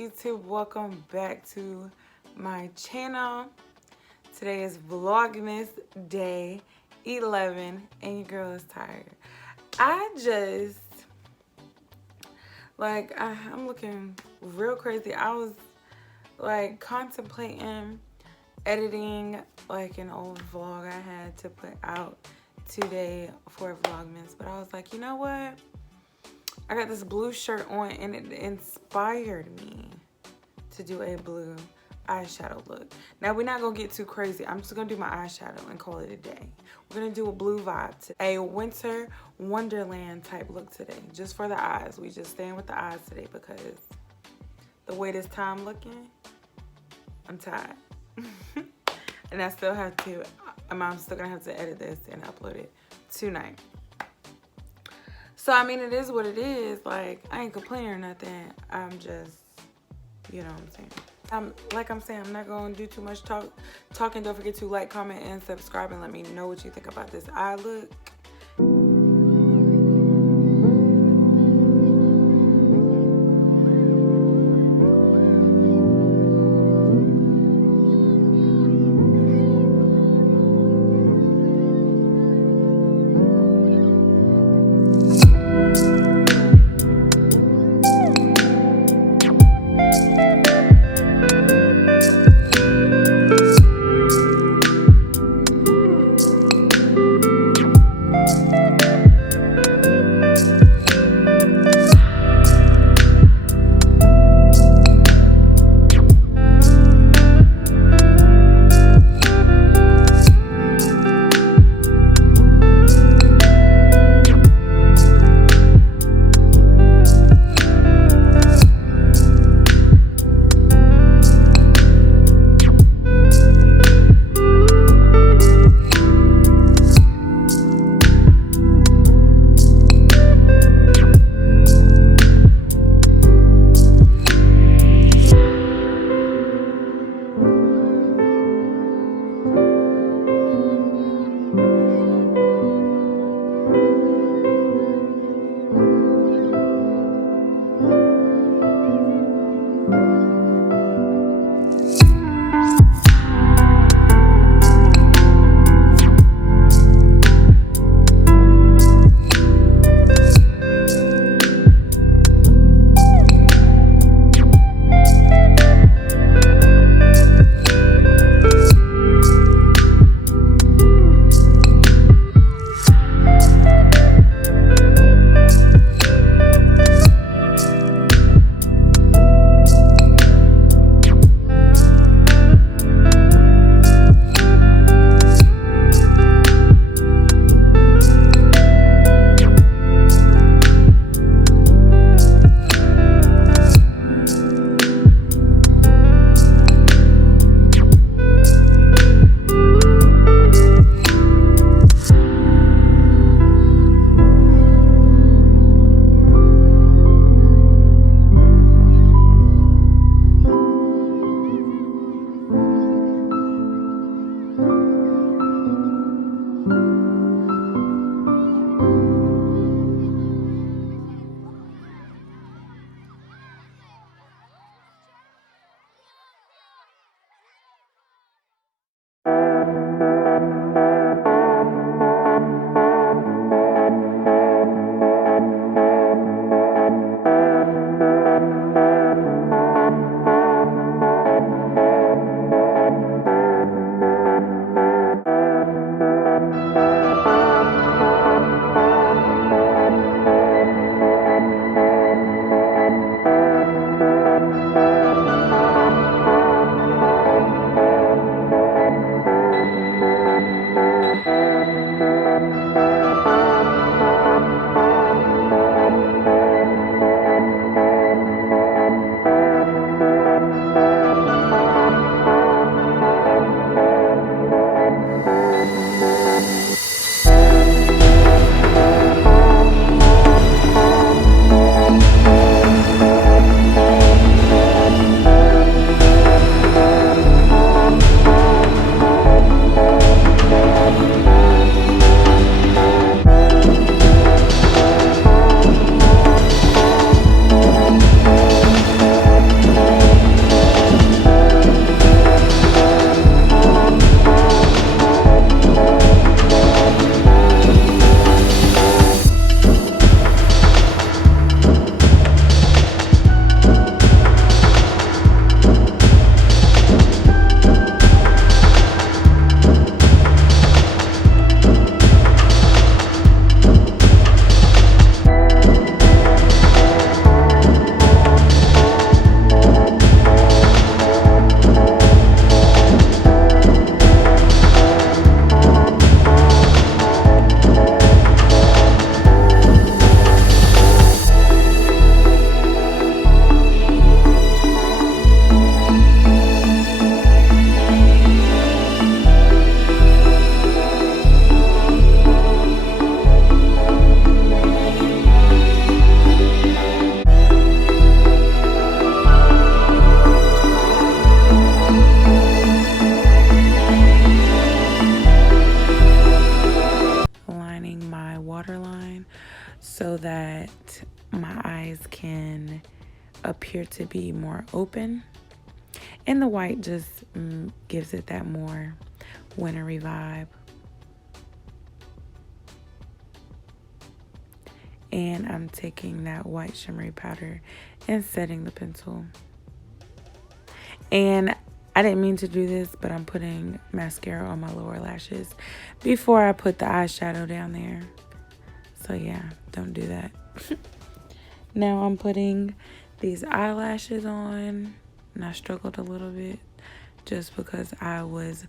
YouTube? Welcome back to my channel. Today is Vlogmas day 11 and your girl is tired. I'm looking real crazy. I was like contemplating editing like an old vlog I had to put out today for Vlogmas, but I was like, you know what? I got this blue shirt on and it inspired me to do a blue eyeshadow look. Now we're not gonna get too crazy. I'm just gonna do my eyeshadow and call it a day. We're gonna do a blue vibe, a winter Wonderland type look today, just for the eyes. We just staying with the eyes today because the way this time looking, I'm tired. And I still have to, I'm still gonna have to edit this and upload it tonight. So, I mean, it is what it is. Like, I ain't complaining or nothing. I'm just, you know what I'm saying? I'm not going to do too much talking. Don't forget to like, comment, and subscribe. And let me know what you think about this eye look. so that my eyes can appear to be more open. And the white just gives it that more wintry vibe. And I'm taking that white shimmery powder and setting the pencil. And I didn't mean to do this, but I'm putting mascara on my lower lashes before I put the eyeshadow down there. So yeah, don't do that. Now I'm putting these eyelashes on, and I struggled a little bit just because I was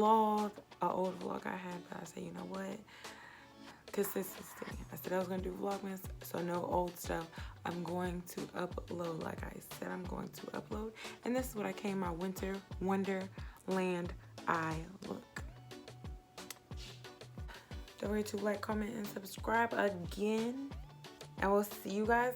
vlog, an old vlog I had, but I said, you know what? Consistency. I said I was going to do Vlogmas, so no old stuff. I'm going to upload, like I said, I'm going to upload. And this is what I came my winter Wonderland eye look. Don't forget to like, comment, and subscribe again. And we'll see you guys